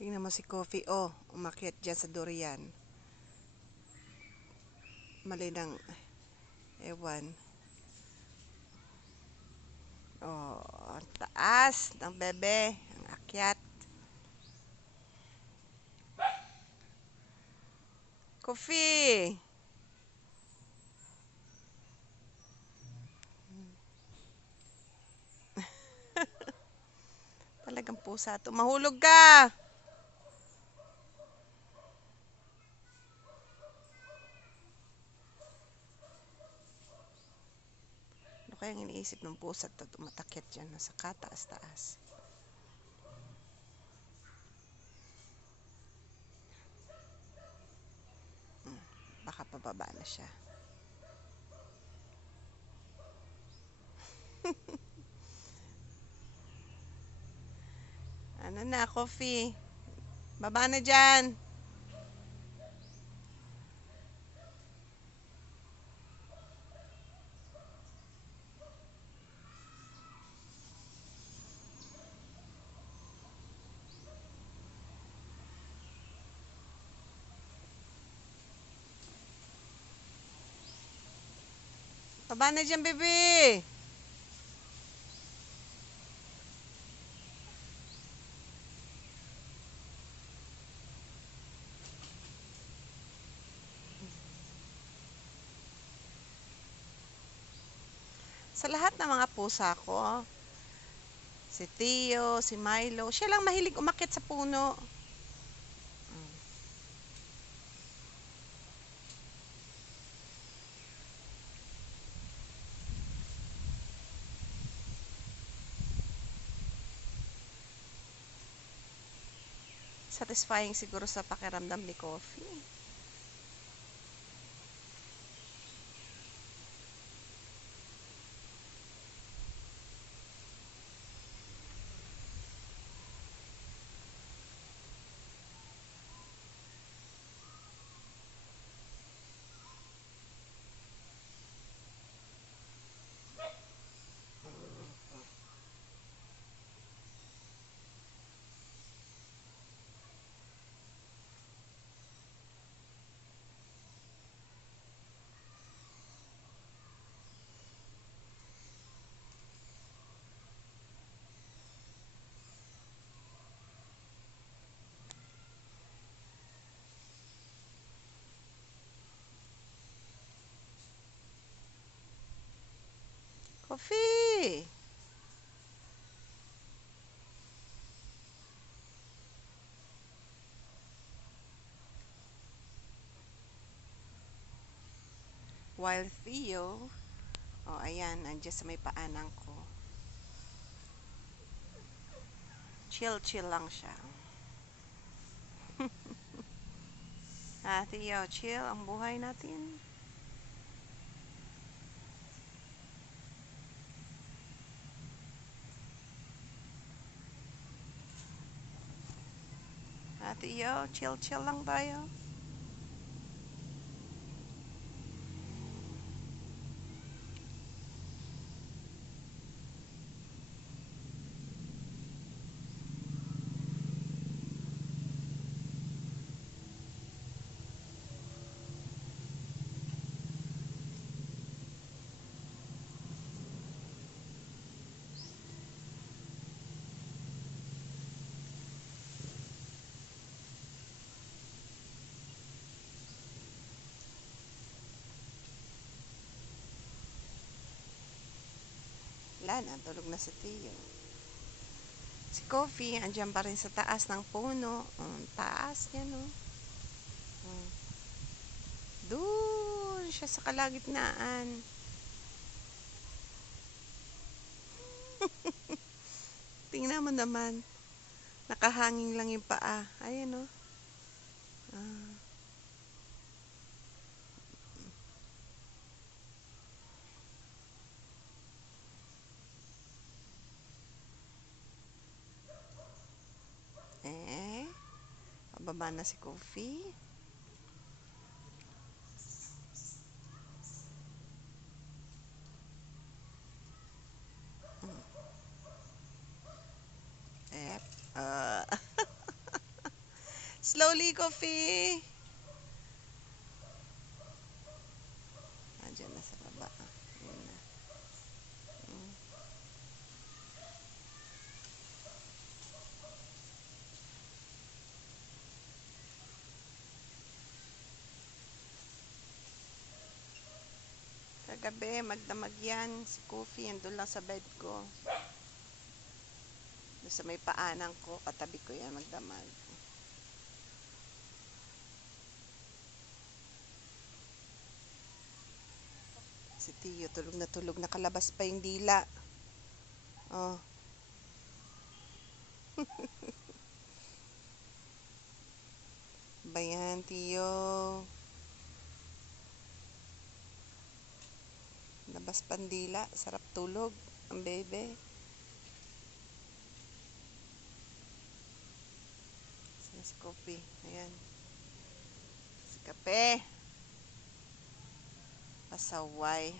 Tingnan mo si Coffee. Oh, umakyat dyan sa durian. Mali ng ewan. Oh, ang taas ng bebe. Ang akyat. Coffee! Talagang pusa to. Mahulog ka! Ano kayang iniisip ng pusa to? Tumatakyat dyan. Nasa kataas-taas. Baka pababa na siya. Ano na, Coffee? Baba na dyan. Baba na dyan, bebe. Sa lahat ng mga pusa ko, si Tio, si Milo, siya lang mahilig umakyat sa puno. Satisfying siguro sa pakiramdam ni Coffee. Coffee! While Theo, oh ayan, nandiyan sa may paanan ko. Chill-chill lang siya. Theo, chill ang buhay natin. Theo, chill-chill lang tayo. Wala na, tulog na si Theo. Si Coffee, andyan pa rin sa taas ng puno. Taas niya, no? Doon siya sa kalagitnaan. Tingnan mo naman. Nakahanging lang yung paa. Ayan, no? Ah. Pababa na si Coffee. Eh, Slowly, Coffee. Andiyan na sa baba. Yun na. Mm. Kagabi, magdamag yan. Si Coffee, andun lang sa bed ko. Doon sa may paanan ko, katabi ko yan, magdamag. Si Tio, tulog na tulog. Nakalabas pa yung dila. Oh. Bayan, Tio. Labas pandila. Sarap tulog. Ang bebe. Si Coffee. Ayan. Si Kape. Pasaway.